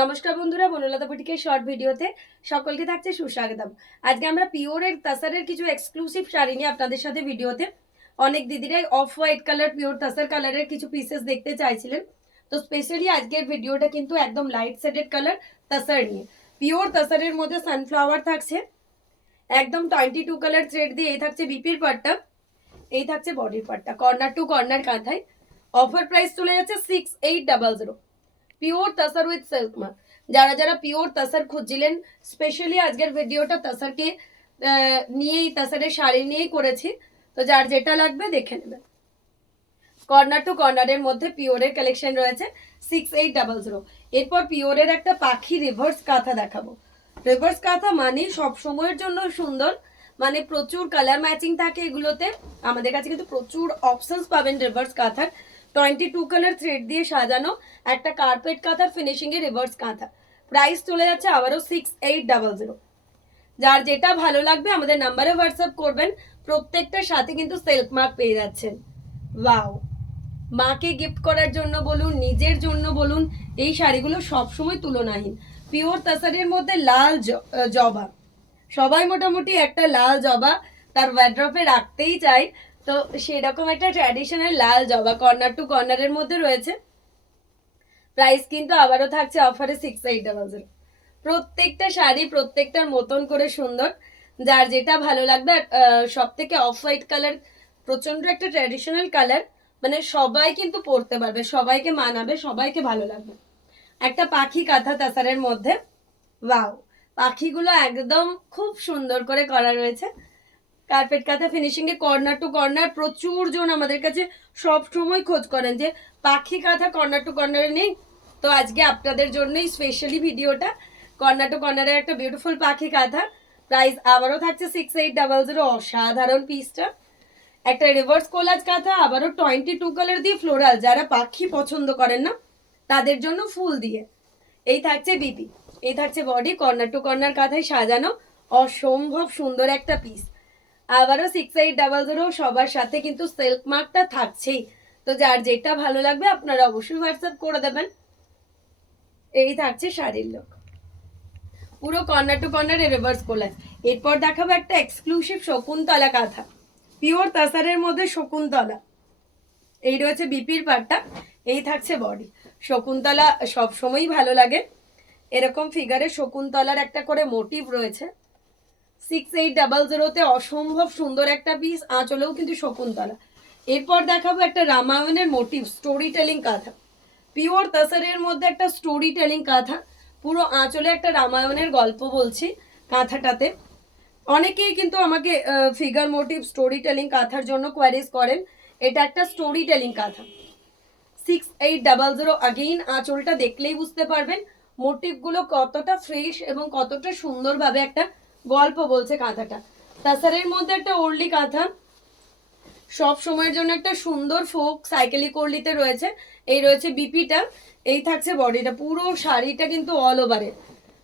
নমস্কার বন্ধুরা, বনলতা বুটিকের শর্ট ভিডিওতে সকলকে থাকছে সুস্বাগতম। আজকে আমরা পিওরের তাসারের কিছু এক্সক্লুসিভ শাড়ি নিয়ে আপনাদের সাথে ভিডিওতে অনেক দিদিরাই অফ হোয়াইট কালার পিওর তাসার কালারের কিছু পিসেস দেখতে চাইছিলেন। তো স্পেশালি আজকের ভিডিওটা কিন্তু একদম লাইট শেডেড কালার তাসার নিয়ে। পিওর তাসারের মধ্যে সানফ্লাওয়ার থাকছে, একদম 22 কালার থ্রেড দিয়ে। এই থাকছে বিপির পাটটা, এই থাকছে বডির পাটটা, কর্নার টু কর্নার কাঁথায়। অফার প্রাইস চলে যাচ্ছে 6800। Pure tussar with silk mark. যারা যারা পিওর তাসার খুঁজছিলেন, স্পেশালি আজকের ভিডিওটা তাসারকে নিয়েই, তাসারের শাড়ি নিয়েই করেছি। তো যার যেটা লাগবে দেখে নেবেন। কর্নার টু কর্নারের মধ্যে পিওরের কালেকশন রয়েছে 6800। এরপর পিওরের একটা পাখি রিভার্স কাঁথা দেখাবো। রিভার্স কাঁথা মানে সব সময়ের জন্য সুন্দর, মানে প্রচুর কালার ম্যাচিং থাকে এগুলোতে। আমাদের কাছে কিন্তু প্রচুর অপশনস পাবেন রিভার্স কাঁথার। 22 কালার থ্রেড দিয়ে সাজানো একটা কার্পেট কাঁথার ফিনিশিং এ রিভার্স কাঁথা। প্রাইস চলে যাচ্ছে আবারও 6800। যার যেটা ভালো লাগবে আমাদের নাম্বারে হোয়াটসঅ্যাপ করবেন। প্রত্যেকটার সাথে কিন্তু সিল্ক মার্ক পেয়ে যাচ্ছেন। ওয়াও! মাকে গিফট করার জন্য বলুন, নিজের জন্য বলুন, এই শাড়িগুলো সবসময় তুলনাহীন। পিওর তাসারের মধ্যে লাল জবা, সবাই মোটামুটি একটা লাল জবা তার ওয়ার্ড্রপে রাখতেই চাই। তো সেরকম একটা ট্র্যাডিশনাল লাল জবা কর্নার টু কর্নারের মধ্যে রয়েছে। প্রাইস কিন্তু আবারও থাকছে অফারে 6800। প্রত্যেকটা শাড়ি প্রত্যেকটার মতন করে সুন্দর। যার যেটা ভালো লাগবে। সব থেকে অফ হোয়াইট কালার প্রচন্ড একটা ট্র্যাডিশনাল কালার, মানে সবাই কিন্তু পরতে পারবে, সবাইকে মানাবে, সবাইকে ভালো লাগবে। একটা পাখি কাঁথা তাসারের মধ্যে। ওয়াও! পাখিগুলো একদম খুব সুন্দর করে করা রয়েছে। কার্পেট কাঁথা finishing A corner to corner. প্রচুর জন আমাদের কাছে সব সময় খোঁজ করেন যে পাখি কাঁথা কর্নার টু কর্নারে নেই। তো আজকে আপনাদের জন্যই স্পেশালি ভিডিওটা। কর্নার টু কর্নারের একটা বিউটিফুল পাখি কাঁথা। প্রাইস আবারও থাকছে 6800। অসাধারণ পিসটা। একটা রিভার্স কোলাজ কাঁথা, আবারও 22 কালার দিয়ে ফ্লোরাল। যারা পাখি পছন্দ করেন না তাদের জন্য ফুল দিয়ে। এই থাকছে বিপি, এই থাকছে বডি। কর্নার টু কর্নার কাঁথায় সাজানো অসম্ভব সুন্দর একটা পিস। আবারও 6800। সবার সাথে কিন্তু সিল্ক মার্কটা থাকছেই। তো যার যেটা ভালো লাগবে আপনারা অবশ্যই হোয়াটসঅ্যাপ করে দেবেন। এই থাকছে শাড়ির লুক, পুরো corner to corner reverse collage. এরপর দেখাবো একটা এক্সক্লুসিভ শকুন্তলা কাঁথা, পিওর তাসারের মধ্যে শকুন্তলা। এই রয়েছে বিপির পাটটা, এই থাকছে বডি। শকুন্তলা সবসময়ই ভালো লাগে। এরকম ফিগারে শকুন্তলার একটা করে মোটিভ রয়েছে। 6800 অসম্ভব সুন্দর একটা পিস। আঁচলেও কিন্তু শকুন্তলা। এরপর দেখাবো একটা রামায়ণের মোটিভ স্টোরি টেলিং কাঁথা, পিওর তাসারের মধ্যে একটা স্টোরি টেলিং কাঁথা। পুরো আঁচলে একটা রামায়ণের গল্প বলছি কাঁথাটাতে। অনেকেই কিন্তু আমাকে ফিগার মোটিভ স্টোরি টেলিং কাঁথার জন্য কোয়ারিজ করেন। এটা একটা স্টোরি টেলিং কাঁথা। 6800। আগেইন আঁচলটা দেখলেই বুঝতে পারবেন মোটিভগুলো কতটা ফ্রেশ এবং কতটা সুন্দরভাবে একটা গল্প বলছে কাঁথাটা। তাসারের মধ্যে একটা ওর্লি কাঁথা, সব সময়ের জন্য একটা সুন্দর ফোক সাইকেলিক ওর্লিতে রয়েছে। এই রয়েছে বিপিটা, এই থাকছে বডিটা। পুরো শাড়িটা কিন্তু অল ওভারের।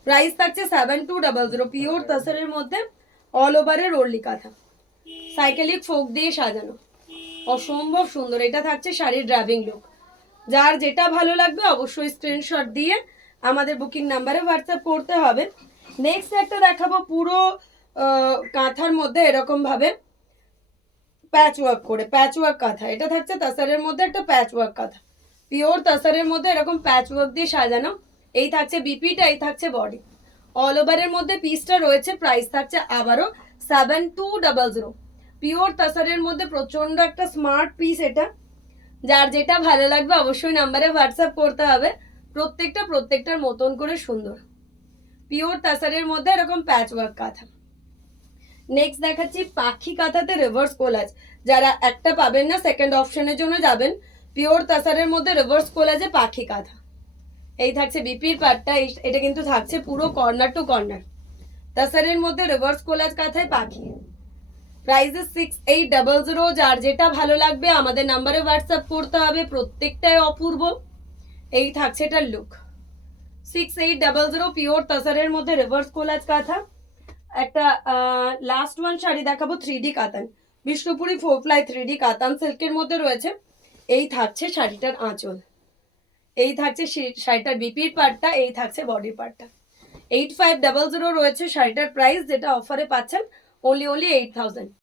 প্রাইস থাকছে 7200। পিওর তাসারের মধ্যে অল ওভারের ওর্লি কাঁথা, সাইকেলিক ফোক দিয়ে সাজানো অসম্ভব সুন্দর। এটা থাকছে শাড়ির ড্রাইভিং লুক। যার যেটা ভালো লাগবে অবশ্যই স্ক্রিনশট দিয়ে আমাদের বুকিং নাম্বারে হোয়াটসঅ্যাপ করতে হবে। নেক্সট একটা দেখাবো পুরো কাঁথার মধ্যে এরকম ভাবে প্যাচ ওয়ার্ক করে, প্যাচ ওয়ার্ক কাঁথা। এটা থাকছে তাসারের মধ্যে একটা প্যাচ ওয়ার্ক কাঁথা, পিওর তাসারের মধ্যে এরকম প্যাচ ওয়ার্ক দিয়ে সাজানো। এই থাকছে বিপিটা, এই থাকছে বডি। অল ওভারের মধ্যে পিসটা রয়েছে। প্রাইস থাকছে আবারও 7200। পিওর তাসারের মধ্যে প্রচন্ড একটা স্মার্ট পিস এটা। যার যেটা ভালো লাগবে অবশ্যই নাম্বারে হোয়াটসঅ্যাপ করতে হবে। প্রত্যেকটার মতন করে সুন্দর। পিওর তাসারের মধ্যে এরকম প্যাচ ওয়ার্ক কাঁথা। নেক্সট দেখাচ্ছি পাখি কাঁথাতে রিভার্স কোলাজ। যারা একটা পাবেন না সেকেন্ড অপশনের জন্য যাবেন। পিওর তাসারের মধ্যে রিভার্স কোলাজে পাখি কাঁথা। এই থাকছে বিপির পাটটা। এটা কিন্তু থাকছে পুরো কর্নার টু কর্নার। তাসারের মধ্যে রিভার্স কোলাজ কাঁথায় পাখি। প্রাইস 6800। যার যেটা ভালো লাগবে আমাদের নাম্বারে হোয়াটসঅ্যাপ করতে হবে। প্রত্যেকটাই অপূর্ব। এই থাকছে এটার লুক। 6800 পিওর তাসারের মধ্যে রিভার্স কোলাজ কাঁথা। একটা লাস্ট ওয়ান শাড়ি দেখাবো 3D কাতান, বিষ্ণুপুরি 4 প্লাই 3D কাতান সিল্কের মধ্যে রয়েছে। এই থাকছে শাড়িটার আঁচল। এই থাকছে শাড়িটার বিপির পার্টটা, এই থাকছে বডির পার্টটা। 8500 রয়েছে শাড়িটার প্রাইস, যেটা অফারে পাচ্ছেন অনলি 8000।